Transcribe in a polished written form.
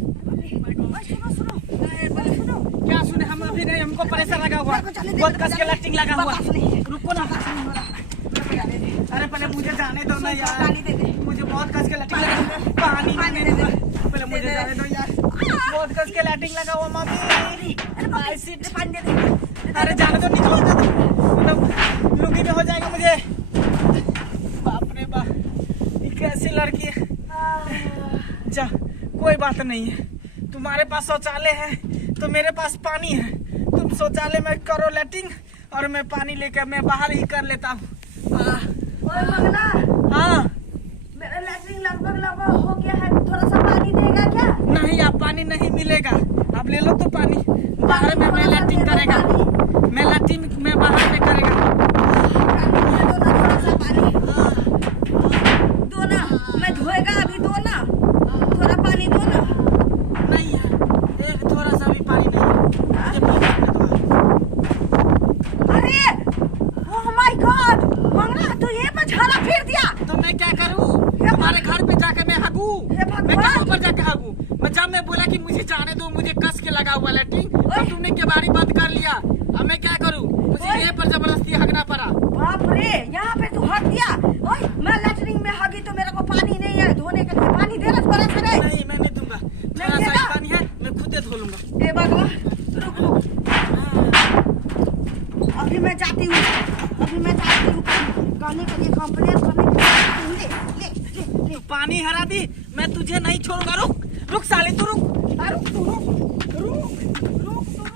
सुनो सुनो सुनो। क्या सुने? हम अभी नहीं, हमको प्रेशर लगा हुआ, बहुत कस के लाइटिंग लगा हुआ। रुको ना, अरे पहले मुझे जाने दो ना यार, मुझे बहुत कस के लाइटिंग लगा। पानी नहीं दूंगा, पहले मुझे जाने दो यार, बहुत कस के लाइटिंग लगा हुआ। मम्मी अरे जाने दो, निकलो मतलब लुंगी में हो जाएगा मुझे। बाप रे बाप, ये कैसी लड़की है। जा, कोई बात नहीं है, तुम्हारे पास शौचालय है तो मेरे पास पानी है। तुम शौचालय में करो लैट्रिन और मैं पानी लेकर मैं बाहर ही कर लेता हूँ। हाँ मेरा लैट्रिन लगभग हो गया है, थोड़ा सा पानी देगा क्या? नहीं, आप पानी नहीं मिलेगा, आप ले लो तो पानी। बाहर में मैं लैट्रिन करेगा, मैं लैट्रिन में बाहर में करेगा। थोड़ा सा पानी दो ना, मैं धोएगा अभी, दो ना, थोड़ा पानी दो ना। नहीं यार, एक थोड़ा सा भी पानी नहीं है, मुझे पीने में दो। अरे ओह माय गॉड, मंगला तो ये पर झाड़ा फेर दिया। तो मैं क्या करूँ? हमारे घर पे जाके मैं हगू? मैं कहाँ पर जाके हगू? मैं जब मैं बोला कि मुझे जाने दो, मुझे कस के लगा हुआ लैट्रिन, तो तुमने केवाड़ी बंद कर लिया। अब मैं क्या करूँ? मुझे ये पर जबरदस्ती हगना पड़ा। बाप रे, यहाँ पे तू हट दिया। ओए मैं लैट्रिन में हगी तो मेरे को पानी नहीं है धोने के लिए, पानी देना थोड़ा सा रे। नहीं, मैं नहीं दूंगा, थोड़ा सा ही पानी है, मैं खुद ही धो लूंगा। ए बाबा रुक रुक, अभी मैं जाती हूँ, गाने के लिए कंप्लेंट करने के लिए। ले पानी हरा दी, मैं तुझे नहीं छोड़ूंगा। रुक रुक साले, तू रुक, रुक तू, रुक रुक रुक तू।